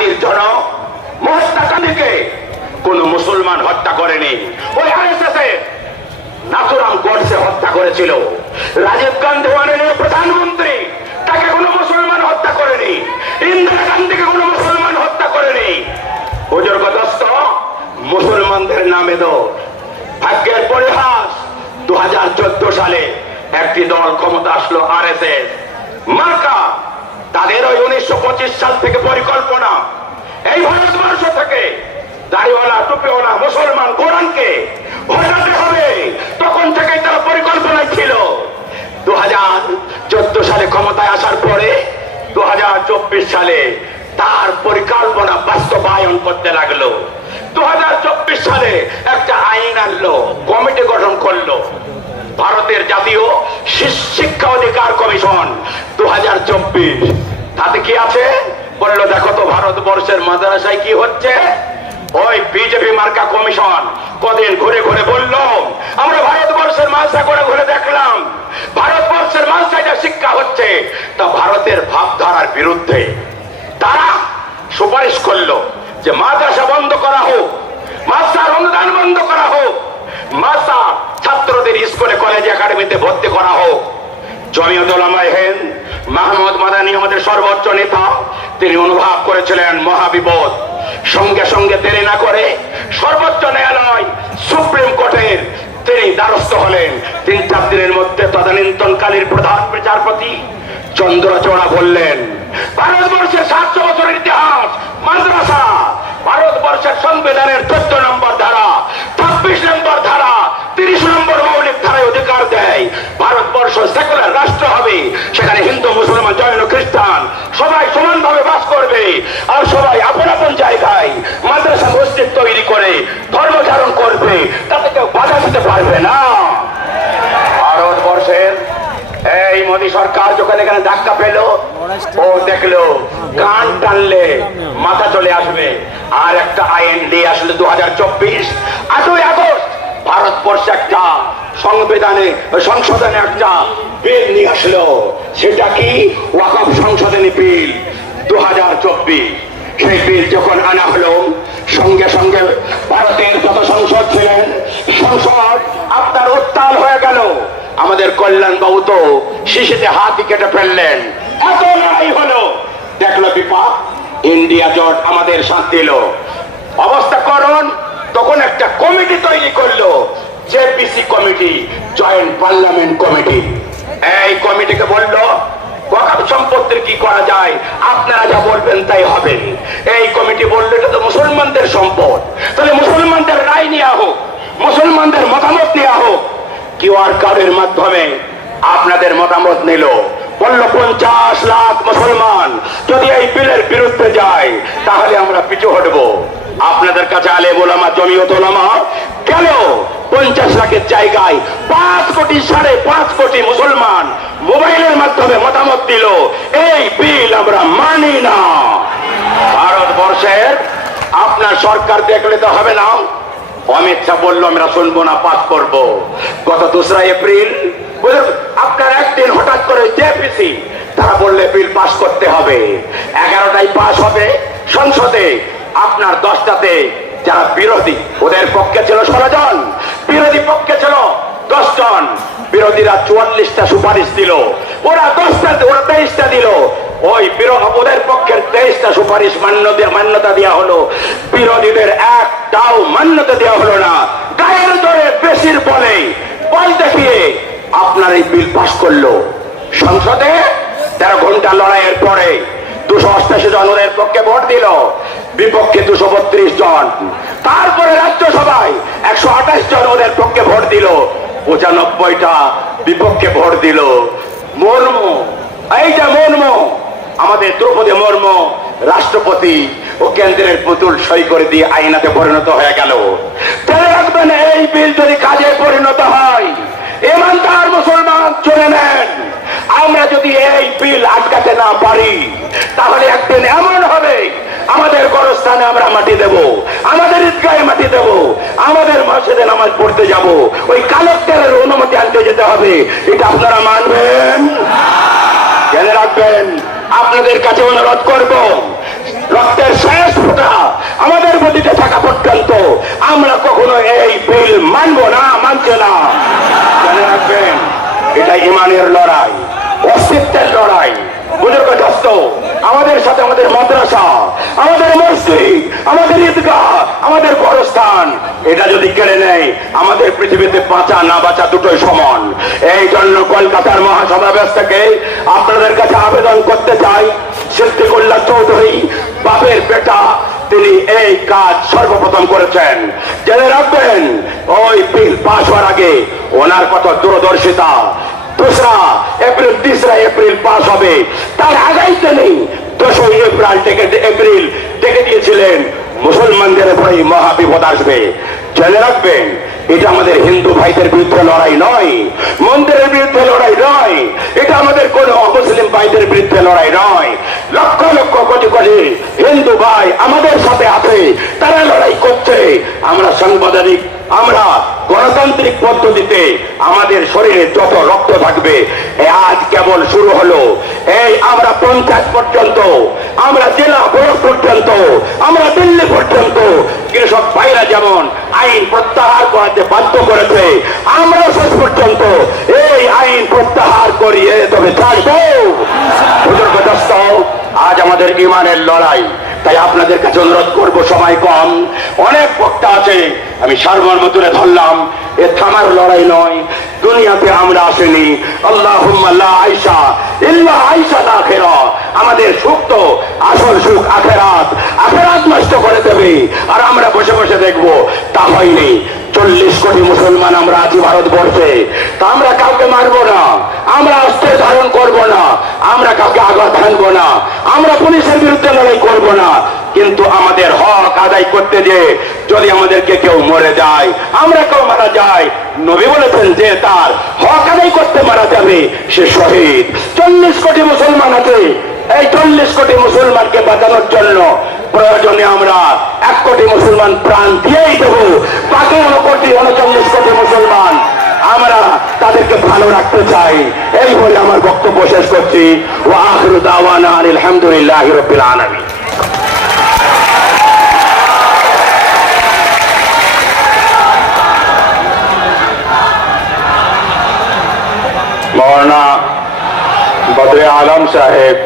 জাতির জনক মহাত্মা গান্ধীকে কোন মুসলমান হত্যা করেনি। ওই আরএসএস নাথুরাম গডসে হত্যা করেছিল। রাজীব গান্ধী মাননীয় প্রধানমন্ত্রী, তাকে কোন মুসলমান হত্যা করেনি। ইন্দিরা গান্ধীকে কোন মুসলমান হত্যা করেনি। বুজুর্গদস্ত মুসলমানদের নামে দোষ। ভাগ্যের পরিহাস, 2014 সালে একটি দল ক্ষমতা আসলো, আরএসএস মার্কা। তাদের ওই 1925 সাল থেকে পরিকল্পনা এই ভারতবর্ষ থেকে দাড়িওয়ালা টুপিওয়ালা মুসলমান কোরআনকে হটাতে হবে। তখন থেকেই তারা পরিকল্পনায় ছিল। 2014 সালে ক্ষমতায় আসার পরে 2024 সালে তার পরিকল্পনা বাস্তবায়ন করতে লাগলো। 2024 সালে একটা আইন আনলো, কমিটি গঠন করলো, ভারতের জাতীয় শিক্ষা অধিকার কমিশন 2024। তাতে কি আছে বললো, দেখো তো ভারতবর্ষের মাদ্রাসায় কি হচ্ছে। ওই বিজেপি মার্কা কমিশন কদিন ঘুরে ঘুরে বলল, আমরা ভারতবর্ষের মাদ্রাসা করে ঘুরে দেখলাম, ভারতবর্ষের মাদ্রাসায় যা শিক্ষা হচ্ছে তা ভারতের ভাবধারার বিরুদ্ধে। তারা সুপারিশ করলো যে মাদ্রাসা বন্ধ করা হোক, মাদ্রাসার অনুদান বন্ধ করা হোক, মাদ্রাসা ছাত্রদের স্কুলে কলেজে একাডেমিতে ভর্তি করা হোক। জমিয়ত উলামায়ে হিন্দ মাহমুদ মাদানী আমাদের সর্বোচ্চ নেতা, তিনি অনুভব করেছিলেন মহাবিপদ। সঙ্গে সঙ্গে দেরি না করে সর্বোচ্চ ন্যায়ালয় সুপ্রিম কোর্টের তিনি দ্বারস্থ হলেন। 3-4 দিনের মধ্যে তদানীন্তনকালীন প্রধান বিচারপতি চন্দ্রচূড়া বললেন, ভারতবর্ষের 700 বছরের ইতিহাস মাদ্রাসা, ভারতবর্ষের সংবিধানের 14 নম্বর ধারা, 26 নম্বর ধারা, 30 নম্বর মৌলিক ধারায় অধিকার দেয় ভারতবর্ষ সেকুলার রাষ্ট্র হবে। সেখানে হিন্দু মুসলমান জৈন খ্রিস্টান সবাই সমানভাবে বাস করবে, আর সবাই আপন আপন জায়গায় মাদ্রাসা মসজিদ তৈরি করে ধর্ম ধারণ করবে, তাতে কেউ বাধা দিতে পারবে না। ভারতবর্ষের এই মোদী সরকার যখন এখানে ধাক্কা পেল, ও দেখলো কান টানলে মাথা চলে আসবে, আর একটা আইন নিয়ে আসলে 2024 8ই আগস্ট ভারতবর্ষে একটা সংশোধনে একটা বিল নিয়ে আসলো। সেটা কি? ওয়াকফ সংশোধনী বিল 2024। সেই বিল যখন আনা হলো, সঙ্গে সঙ্গে ভারতের যত সংসদ ছিলেন, সংসদ আপনার উত্তাল হয়ে গেল। আমাদের কল্যাণ বাবু তো শিশিতে হাতই কেটে ফেললেন। এত লড়াই হলো, দেখলো বিপাক, ইন্ডিয়া জোট আমাদের সাথ দিল। অবস্থা করুন, তখন একটা কমিটি তৈরি করলো, জেপিসি কমিটি, জয়েন্ট পার্লামেন্ট কমিটি। এই কমিটিকে বললো ওয়াকফ সম্পত্তির কি করা যায়, আপনারা যা বলবেন তাই হবে। এই কমিটি বললো এটা তো মুসলমানদের সম্পদ, তাহলে মুসলমানদের রায় নেওয়া হোক, মুসলমানদের মতামত নেওয়া হোক। কিউআর কার্ডের মাধ্যমে আপনাদের মতামত নিল, বলল 50 লাখ মুসলমান যদি এই বিলের বিরুদ্ধে যায় তাহলে আমরা পিছু হটবো। আপনাদের কাছে আলেম ওলামা জমিয়ত উলামা গেল, 50 লাখের জায়গায় 5 কোটি 5.5 কোটি মুসলমান মোবাইলের মাধ্যমে মতামত দিল, এই বিল আমরা মানি না। ভারতবর্ষের আপনার সরকার দেখলে তো হবে না। অমিত শাহ বললো আমরা শুনবো না, পাস করবো। গত 2রা এপ্রিল আপনার একদিন হঠাৎ করে জেপিসি তারা বললে বিল পাস করতে হবে, 11টায় পাস হবে সংসদে। আপনার 10টাতে যারা বিরোধী, ওদের পক্ষে ছিল 16 জন, বিরোধী পক্ষে ছিল 10 জন। বিরোধীরা 44টা সুপারিশ দিল, ওরা 23টা দিল। ওই ওদের পক্ষের 23টা সুপারিশ মান্যতা দেওয়া হলো, বিরোধীদের একটাও মান্যতা দেওয়া হলো না। গায়ের জোরে বেশির বল দেখিয়ে আপনার এই বিল পাস করলো সংসদে। 13 ঘন্টা লড়াইয়ের পরে 288 জন ওদের পক্ষে ভোট দিল, বিপক্ষে 232 জন। তারপরে রাজ্যসভায় 128 জন ওদের পক্ষে ভোট দিল, 95টা বিপক্ষে ভোট দিল। মুর্মু, এই যে মুর্মু, আমাদের দ্রৌপদী মুর্মু রাষ্ট্রপতি ও কেন্দ্রের পুতুল সই করে দিয়ে আইনাতে পরিণত হয়ে গেল। তাহলে রাখবেন, এই বিল যদি কাজে পরিণত হয়, ইমানদার মুসলমান চলে নেন, আমরা যদি এই বিল আটকাতে না পারি তাহলে একদিন এমন হবে আমাদের গরস্থানে আমরা মাটি দেব, আমাদের ঈদগাহে মাটি দেব, আমাদের মসজিদে নামাজ পড়তে যাব, ওই কালেক্টরের অনুমতি আনতে যেতে হবে। এটা আপনারা মানবেন? জেনে রাখবেন, আপনাদের কাছে অনুরোধ করব, রক্তের শেষ ফোঁটা আমাদের বডিতে থাকা পর্যন্ত আমরা কখনো এই বিল মানবো না, মানছে না। মনে রাখবেন, এটা ইমানের লড়াই, অস্তিত্বের লড়াই। বুজুর্গ দোস্ত, আমাদের সাথে আমাদের মাদ্রাসা, আমাদের মসজিদ, আমাদের ঈদগাহ, আমাদের কবরস্থান, এটা যদি কেড়ে নেয়, আমাদের পৃথিবীতে বাঁচা না বাঁচা দুটোই সমান। এই জন্য কলকাতার মহাসমাবেশ থেকে আপনাদের কাছে আবেদন করতে চাই, সিদ্দিকুল্লাহ চৌধুরী বাপের বেটা, তিনি এই কাজ সর্বপ্রথম করেছেন। জেনে রাখবেন, ওই বিল পাশ হওয়ার আগে ওনার কত দূরদর্শিতা। 2রা এপ্রিল 3রা এপ্রিল পাস হবে, তার আগেই তিনি 10ই এপ্রিল ডেকে দিয়েছিলেন মুসলমানদের উপরে মহাবিপদ আসবে। জেনে রাখবেন, এটা আমাদের হিন্দু ভাইদের বিরুদ্ধে লড়াই নয়, মন্দিরের বিরুদ্ধে লড়াই নয়, এটা আমাদের কোন অমুসলিম ভাইদের বিরুদ্ধে লড়াই নয়। লক্ষ লক্ষ কোটি কোটি হিন্দু ভাই আমাদের সাথে আছে, তারা লড়াই করছে। আমরা সাংবিধানিক, আমরা গণতান্ত্রিক পদ্ধতিতে আমাদের শরীরে যত রক্ত থাকবে, আজ কেবল শুরু হলো। এই আমরা পঞ্চায়েত পর্যন্ত, আমরা জেলা বোর্ড পর্যন্ত, আমরা দিল্লি পর্যন্ত কৃষক ভাইরা যেমন আইন প্রত্যাহার করাতে বাধ্য করেছে, আমরা শেষ পর্যন্ত এই আইন প্রত্যাহার করিয়ে তবে থাকবো। বুজুর্গ দোস্ত, আজ আমাদের ইমানের লড়াই। তাই আপনাদের কাছে অনুরোধ করব, সময় কম, অনেক বক্তা আছে, আমি সারমর্ম তুলে ধরলাম। এ থামার লড়াই নয়, দুনিয়াতে আমরা আসেনি। আল্লাহুম্মা লা আইশা ইল্লা আইশাল আখিরা, আমাদের সুখ তো আসল সুখ আখিরাত, আখিরাত নষ্ট করে দেবে আর আমরা বসে বসে দেখবো। তা হয়নি। 40 কোটি মুসলমান আমরা আছি ভারতবর্ষে, তা আমরা কাউকে মারবো না, আমরা অস্ত্র ধারণ করবো না, আমরা কাউকে আঘাত হানবো না, আমরা পুলিশের বিরুদ্ধে লড়াই করবো না। কিন্তু আমাদের হক আদায় করতে যে যদি আমাদেরকে কেউ মরে যায়, আমরা কেউ মারা যায়, নবী বলেছেন যে তার হক আদায় করতে মারা যাবে, সে শহীদ। 40 কোটি মুসলমান আছে, এই 40 কোটি মুসলমানকে বাঁচানোর জন্য প্রয়োজনে আমরা 1 কোটি মুসলমান প্রাণ দিয়েই দেবো। বাকি 39 কোটি মুসলমান আমরা তাদেরকে ভালো রাখতে চাই। এই বলে আমার বক্তব্য শেষ করছি। ওয়া আখিরু দাওয়ানা আলহামদুলিল্লাহি রাব্বিল আলামিন। मौलाना बद्र आलम साहेब